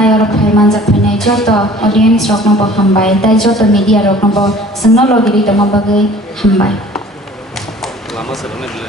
tai or phai manjak phai joto audience rok no bo hambai tai joto media rok no bo sangno logiri tama bagai hambai lama sebelumnya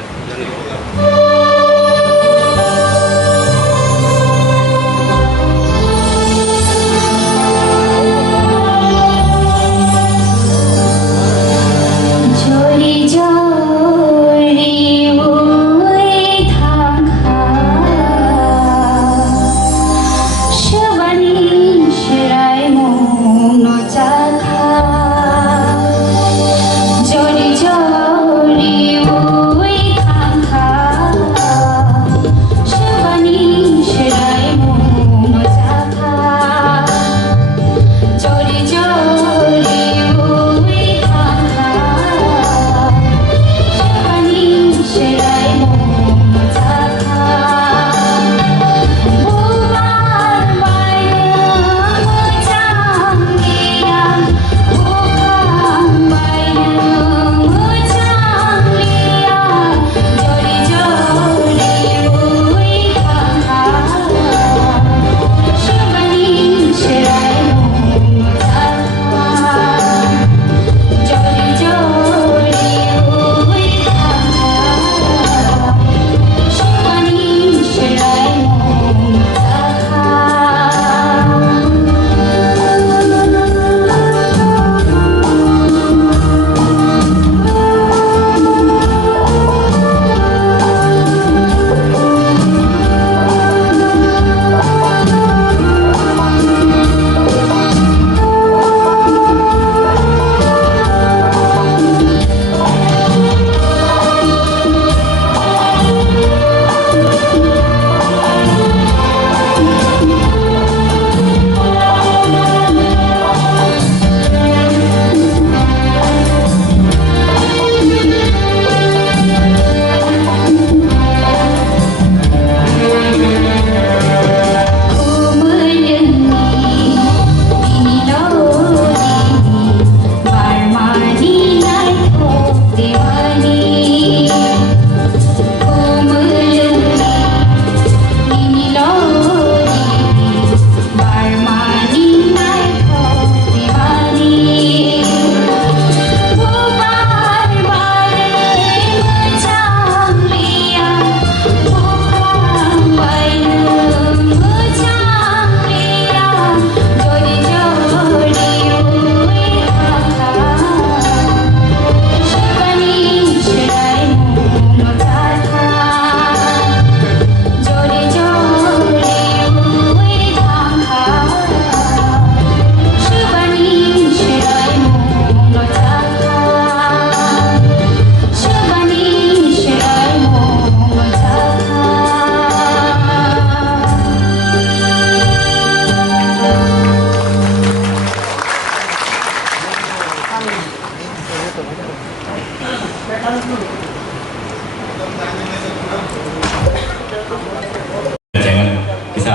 Jangan bisa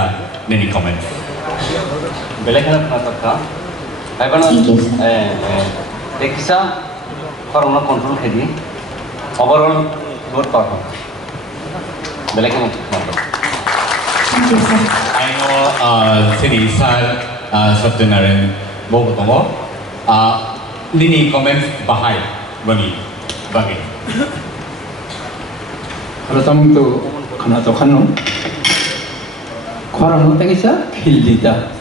neni komen. Belajar apa tak? Apa nak? Dekisa corona control kedi. Overall good perform. Belajar apa? I know sini sar Sabdanaran bobo tomo. Nini komen bahai bagi. Kalau tamu tu kena tu kanu, korang nak kisah khildi dah,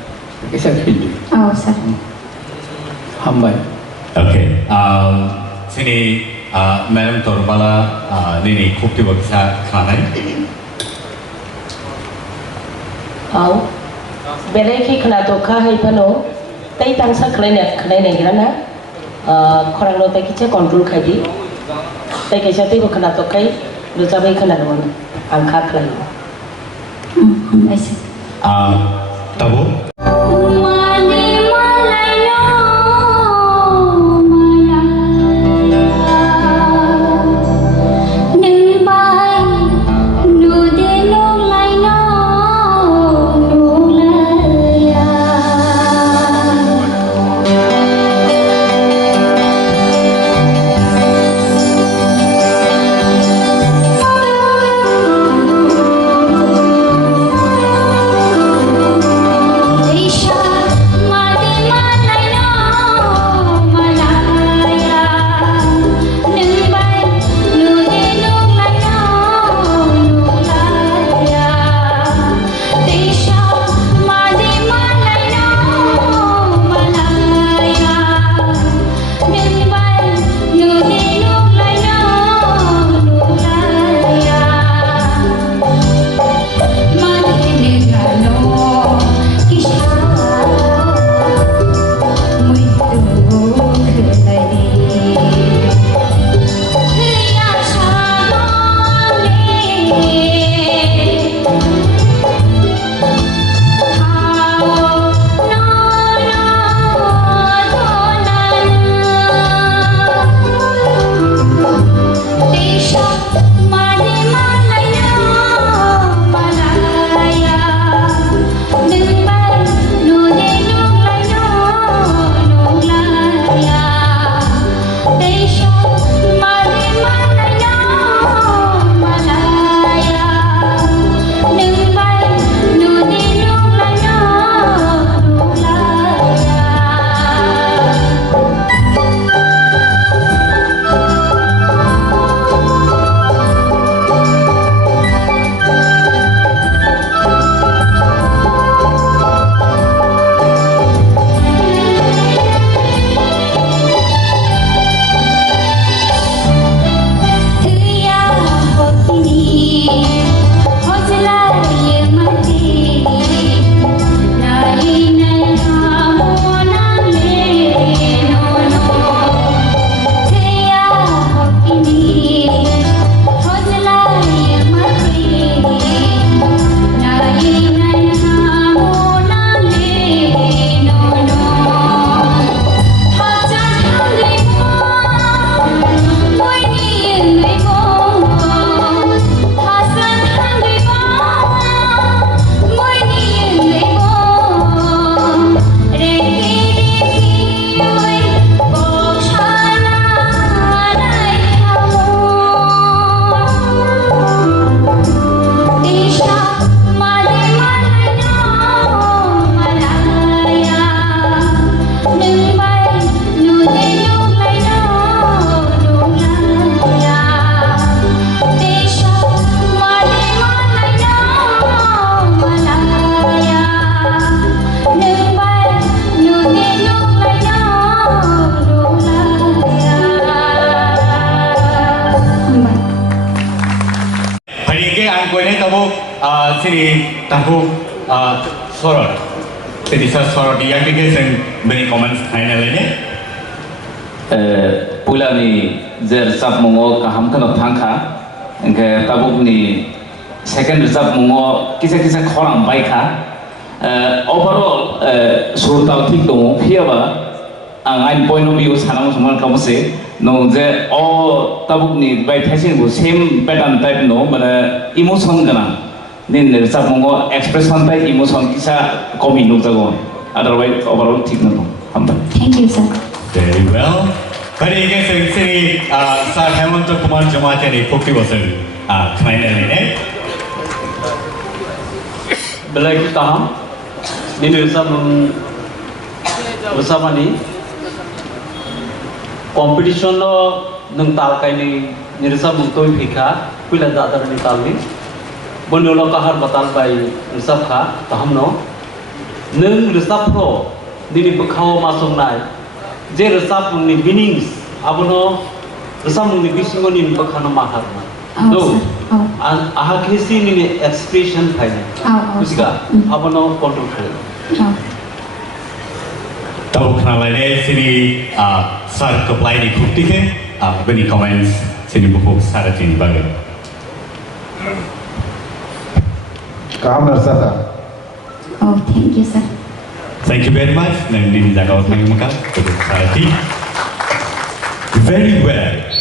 kisah khildi. oh sir Hambai. Okay. Sini Madam Torbala nini kubti bagisa kanai. Au, belai ki kena tu kah hai pano, tapi tangsa kena ni kerana korang lo tak kita kontrol kadi, tapi kita tu kena tu kai, lu cabai kena doang, angkat kena. hambai sir Tabu. sini tahu sorot. Jadi saya sorot yang dikasih many comments final ini. Pula ni zer sab mongo kaham kan thangka engke tabuk ni second result mongo kisa khorang baika overall surtal thik dong phiaba ang ein point of view sanam suman kamse no je o tabuk ni bai thasin bu same pattern type no mana emotion kana nin result mongo expression type emotion kisa komi no jago otherwise overall thik no hamba Thank you, sir. Very well. Tadi kita sini Sir Hemant Kumar Jamaat ini bukti bosan final ini. Belai kita ham, ini bersama ni competition lo nengtal kai ni nirsa mungtoi phika pila dadar ni talni bonolo kahar batal bai nirsa kha taham no neng nirsa pro dini bekhaw masong nai je resap mungni meanings abono resap mungni bisingo ni bakhana mahar Oh, no sir. Oh. aha khesi ni expression thaini Oh, busika abono control khare Oh. Tahu kenal ini sini Sir keplai ni bukti ke beri comments sini buku Sir ini bagai. काम नरसा था Oh, thank you, sir. Thank you very much. Dan ini jaga orang yang makan. Very well.